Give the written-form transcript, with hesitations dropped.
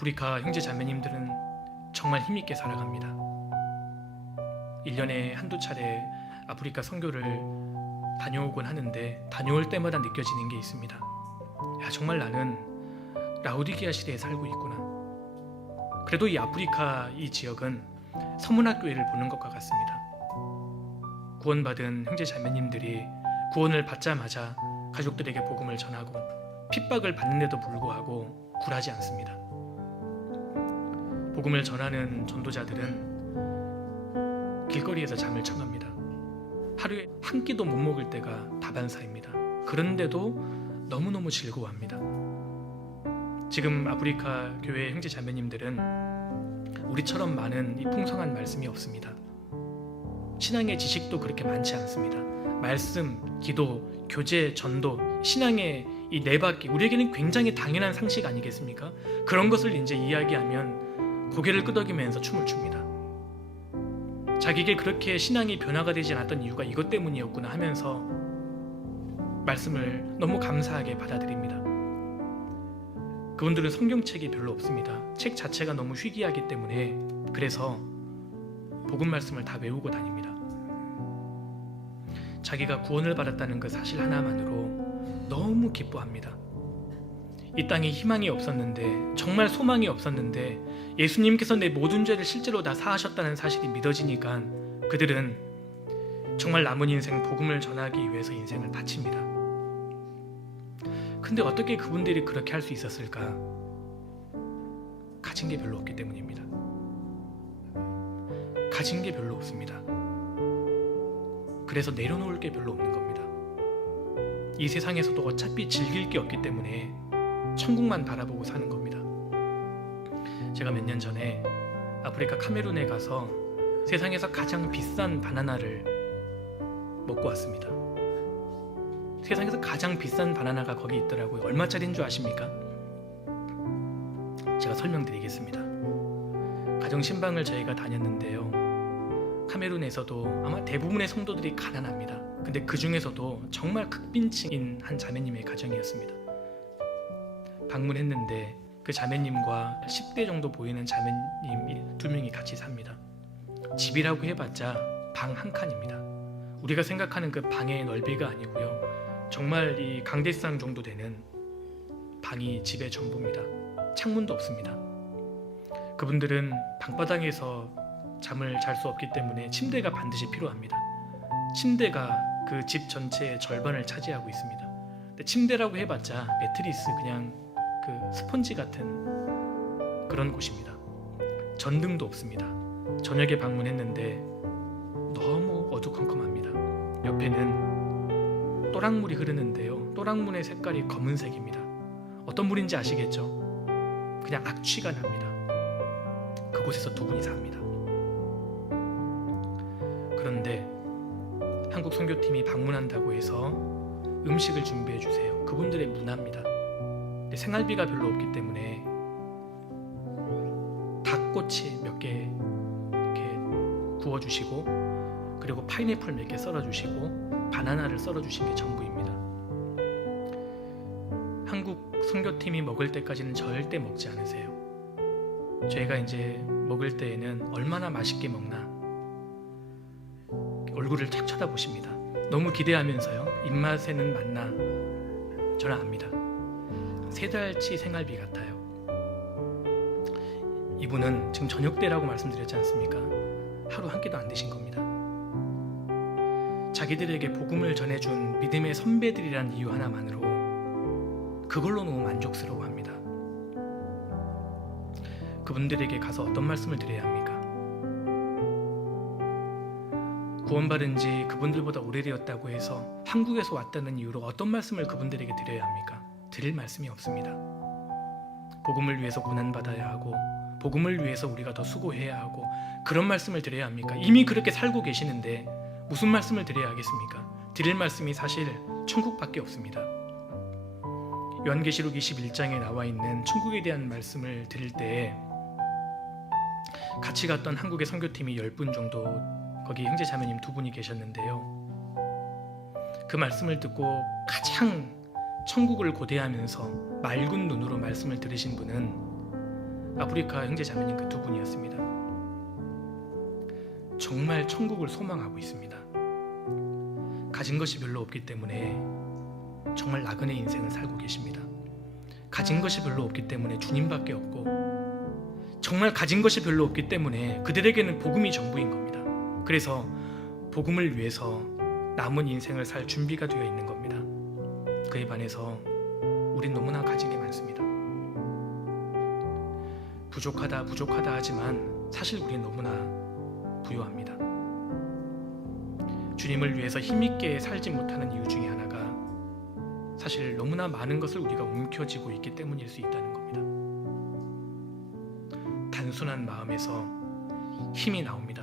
아프리카 형제 자매님들은 정말 힘있게 살아갑니다. 1년에 한두 차례 아프리카 선교를 다녀오곤 하는데 다녀올 때마다 느껴지는 게 있습니다. 야, 정말 나는 라오디게아 시대에 살고 있구나. 그래도 이 아프리카 이 지역은 서문학교회를 보는 것과 같습니다. 구원받은 형제 자매님들이 구원을 받자마자 가족들에게 복음을 전하고 핍박을 받는데도 불구하고 굴하지 않습니다. 복음을 전하는 전도자들은 길거리에서 잠을 청합니다. 하루에 한 끼도 못 먹을 때가 다반사입니다. 그런데도 너무너무 즐거워합니다. 지금 아프리카 교회 형제 자매님들은 우리처럼 많은 이 풍성한 말씀이 없습니다. 신앙의 지식도 그렇게 많지 않습니다. 말씀, 기도, 교제, 전도, 신앙의 이 네 바퀴, 우리에게는 굉장히 당연한 상식 아니겠습니까? 그런 것을 이제 이야기하면 고개를 끄덕이면서 춤을 춥니다. 자기에게 그렇게 신앙이 변화가 되지 않았던 이유가 이것 때문이었구나 하면서 말씀을 너무 감사하게 받아들입니다. 그분들은 성경책이 별로 없습니다. 책 자체가 너무 희귀하기 때문에 그래서 복음 말씀을 다 외우고 다닙니다. 자기가 구원을 받았다는 그 사실 하나만으로 너무 기뻐합니다. 이 땅에 희망이 없었는데, 정말 소망이 없었는데 예수님께서 내 모든 죄를 실제로 다 사하셨다는 사실이 믿어지니까 그들은 정말 남은 인생 복음을 전하기 위해서 인생을 바칩니다. 근데 어떻게 그분들이 그렇게 할 수 있었을까? 가진 게 별로 없기 때문입니다. 가진 게 별로 없습니다. 그래서 내려놓을 게 별로 없는 겁니다. 이 세상에서도 어차피 즐길 게 없기 때문에 천국만 바라보고 사는 겁니다. 제가 몇 년 전에 아프리카 카메룬에 가서 세상에서 가장 비싼 바나나를 먹고 왔습니다. 세상에서 가장 비싼 바나나가 거기 있더라고요. 얼마짜리인 줄 아십니까? 제가 설명드리겠습니다. 가정신방을 저희가 다녔는데요. 카메룬에서도 아마 대부분의 성도들이 가난합니다. 근데 그 중에서도 정말 극빈층인 한 자매님의 가정이었습니다. 방문했는데 그 자매님과 10대 정도 보이는 자매님 2명이 같이 삽니다. 집이라고 해봤자 방 한 칸입니다. 우리가 생각하는 그 방의 넓이가 아니고요. 정말 이 강대상 정도 되는 방이 집의 전부입니다. 창문도 없습니다. 그분들은 방바닥에서 잠을 잘 수 없기 때문에 침대가 반드시 필요합니다. 침대가 그 집 전체의 절반을 차지하고 있습니다. 근데 침대라고 해봤자 매트리스 그냥 그 스펀지 같은 그런 곳입니다. 전등도 없습니다. 저녁에 방문했는데 너무 어두컴컴합니다. 옆에는 또랑물이 흐르는데요. 또랑물의 색깔이 검은색입니다. 어떤 물인지 아시겠죠? 그냥 악취가 납니다. 그곳에서 2분이 삽니다. 그런데 한국 선교팀이 방문한다고 해서 음식을 준비해 주세요. 그분들의 문화입니다. 근데 생활비가 별로 없기 때문에 닭꼬치 몇 개 이렇게 구워주시고 그리고 파인애플 몇 개 썰어주시고 바나나를 썰어주신 게 전부입니다. 한국 선교팀이 먹을 때까지는 절대 먹지 않으세요. 저희가 이제 먹을 때에는 얼마나 맛있게 먹나 얼굴을 탁 쳐다보십니다. 너무 기대하면서요. 입맛에는 맞나? 저는 압니다. 3달치 생활비 같아요. 이분은 지금 저녁 때라고 말씀드렸지 않습니까? 하루 한 끼도 안 드신 겁니다. 자기들에게 복음을 전해준 믿음의 선배들이란 이유 하나만으로 그걸로 너무 만족스러워합니다. 그분들에게 가서 어떤 말씀을 드려야 합니까? 구원받은 지 그분들보다 오래되었다고 해서 한국에서 왔다는 이유로 어떤 말씀을 그분들에게 드려야 합니까? 드릴 말씀이 없습니다. 복음을 위해서 고난받아야 하고 복음을 위해서 우리가 더 수고해야 하고 그런 말씀을 드려야 합니까? 이미 그렇게 살고 계시는데 무슨 말씀을 드려야 하겠습니까? 드릴 말씀이 사실 천국밖에 없습니다. 요한계시록 21장에 나와 있는 천국에 대한 말씀을 드릴 때 같이 갔던 한국의 선교팀이 10분 정도 거기 형제 자매님 2분이 계셨는데요. 그 말씀을 듣고 가장 천국을 고대하면서 맑은 눈으로 말씀을 들으신 분은 아프리카 형제자매님 그 두 분이었습니다. 정말 천국을 소망하고 있습니다. 가진 것이 별로 없기 때문에 정말 나그네 인생을 살고 계십니다. 가진 것이 별로 없기 때문에 주님밖에 없고, 정말 가진 것이 별로 없기 때문에 그들에게는 복음이 전부인 겁니다. 그래서 복음을 위해서 남은 인생을 살 준비가 되어 있는 겁니다. 그에 반해서 우린 너무나 가진 게 많습니다. 부족하다 하지만 사실 우린 너무나 부유합니다. 주님을 위해서 힘있게 살지 못하는 이유 중에 하나가 사실 너무나 많은 것을 우리가 움켜쥐고 있기 때문일 수 있다는 겁니다. 단순한 마음에서 힘이 나옵니다.